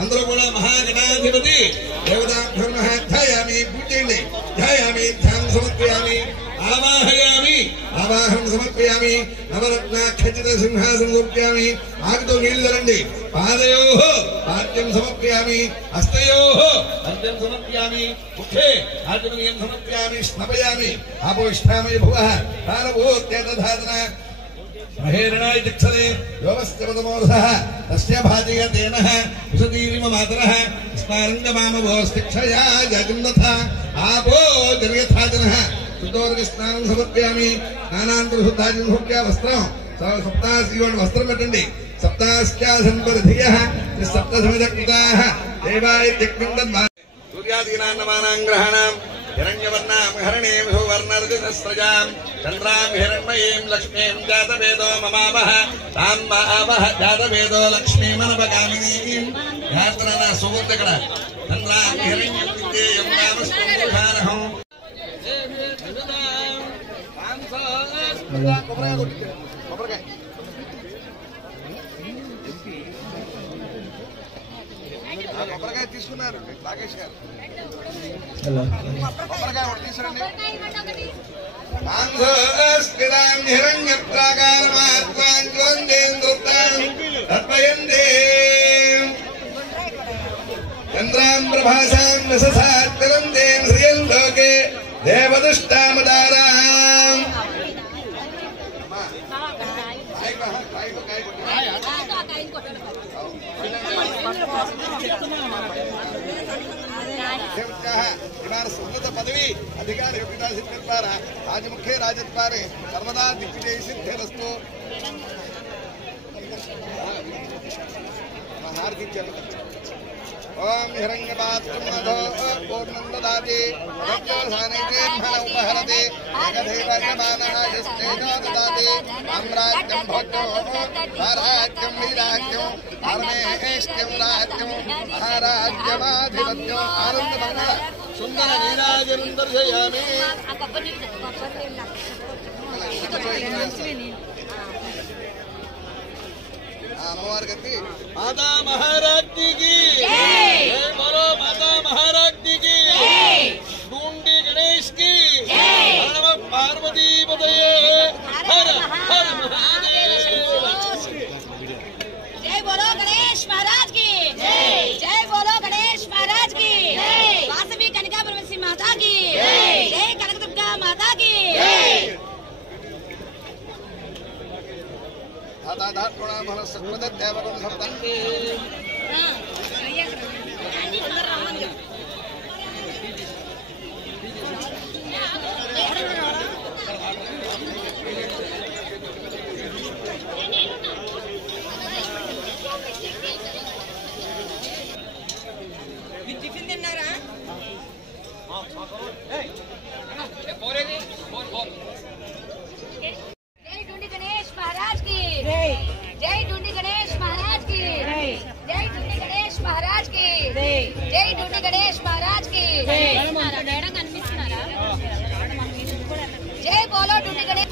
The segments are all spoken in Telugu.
అందరూ కూడా మహాగణాధిపతి దేవతాభ్యర్మధ్యాయామి పూజయండి ధ్యాయామి ధ్యానం సమర్పయామి ఆవాహయామి ఆవాహనం సమర్పయామి నవరత్న ఖచ్చిత సింహాసనం సమర్పయామి ఆకుతో నీళ్లు తరండి పాదయో పాద్యం సమర్పయామి హస్తయో అర్ఘ్యం సమర్పయామి ముఖే ఆచమనీయం సమర్పయామి స్నపయామి ఆపోష్టామయ భువ ప్రాణభూత్యధాతన మహేరణాయ దిక్షరే యోగశ్చపదమోర్ధః తస్య భాజయతేన ఉషదీరిమ మాతరః స్నారంగమామభోస్తిక్షయా జగన్నథ ఆపో జర్యథాజనః శుద్ధోర్గ స్నానం సమర్పయామి స్నానాంతరశుద్ధాజన సమర్ప్య వస్త్రం సప్తాశీవన్ వస్త్రం పెట్టండి సప్తాశ్చాసన్పరిధియః సప్తసమిదకృతాః దేవాయ జగ్మందన్ సూర్యాదీనాన్నమానాం గ్రహాణాం हिरण्यवर्णां हरणीं सुवर्णरजतस्रजां चन्द्रां हिरण्मयीं लक्ष्मीं जातवेदो ममावह तां मावह जातवेदो लक्ष्मीमनपगामिनीं ध्यात्रणा सुवर्णकड चन्द्रां हिरण्यं विद्येयं नामस्तुभ्यानहं కొబ్బరికాయ తీసుకున్నారు రాకేష్ గారు కొబ్బరికాయ ఒకటి తీసుకురండి చంద్రాం ప్రభాసాం వససాత్కరందే శ్రియం లోకే దేవదుష్టామదారాం उन्नत पदवी अधिकार योग्यता सिद्ध द्वारा आज मुख्य राजद्वारे सर्वदा दिग्विजय सिद्धिरस्तु ओम हिरण्यपात्रमधो पूर्णं ददाति उपहरति एकदेवयमानः यस्तेजो ददाति साम्राज्यं भोजो स्वराज्यं वीराज्यं धर्मेष्ट्यं राज्यं महाराज्यमाधिपत्यं आनन्दमङ्गल सुन्दर नीराजनं दर्शयामि अम्मवार गति माता महाराज्ञी की जय बोलो माता महाराज्ञी की जय डूंडी गणेश की जय नमः पार्वती पतये हर हर महादेव जय बोलो गणेश महाराज की जय जय बोलो गणेश महाराज की जय वासवी कनिका परमेश्वरी माता की जय जय कनकदुर्गा माता की जय दादा थोड़ा मन सत्पद देवगुण संपन्न टिफिन తిన్నారా जय डूंडी गणेश महाराज की जय डूंडी गणेश महाराज की जय डूंडी गणेश महाराज की जय डूंडी गणेश महाराज की जय बोलो डूंडी गणेश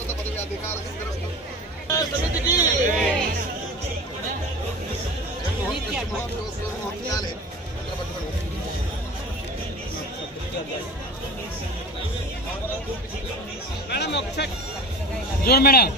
मैडम जोर मैडम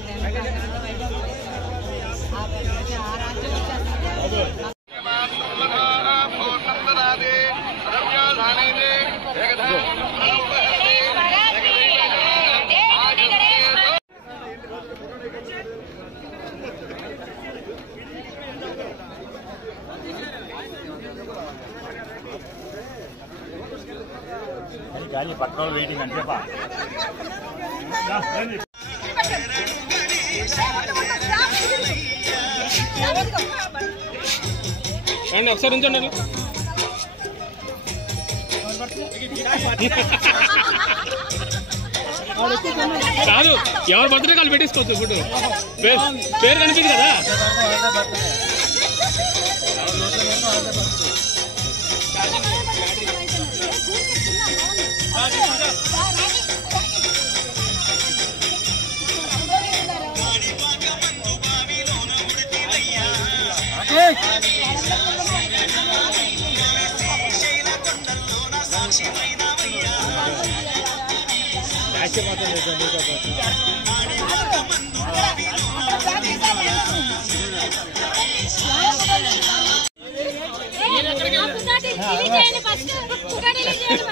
కానీ పక్కన వెయిటింగ్ అంటే అండి ఒకసారి ఉంచండి కాదు ఎవరు బర్త్డే కాల్ పెట్టేసుకోవచ్చు ఇప్పుడు పేరు కనిపించదు కదా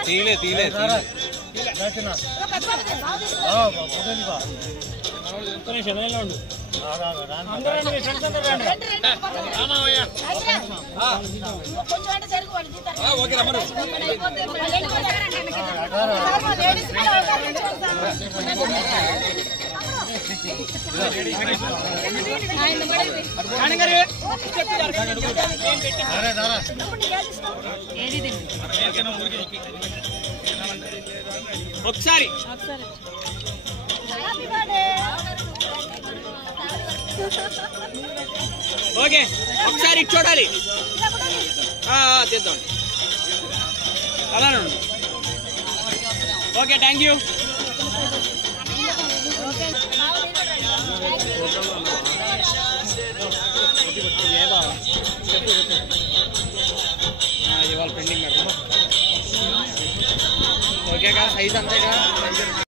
తీలే తీలే ఒకసారి ఓకే ఒకసారి ఇటు చూడాలి తీద్దాం అలానే ఓకే థ్యాంక్ యూ ఇవాళ పెండింగ్ మేడం ఓకే కదా సైజ్ అంతేగా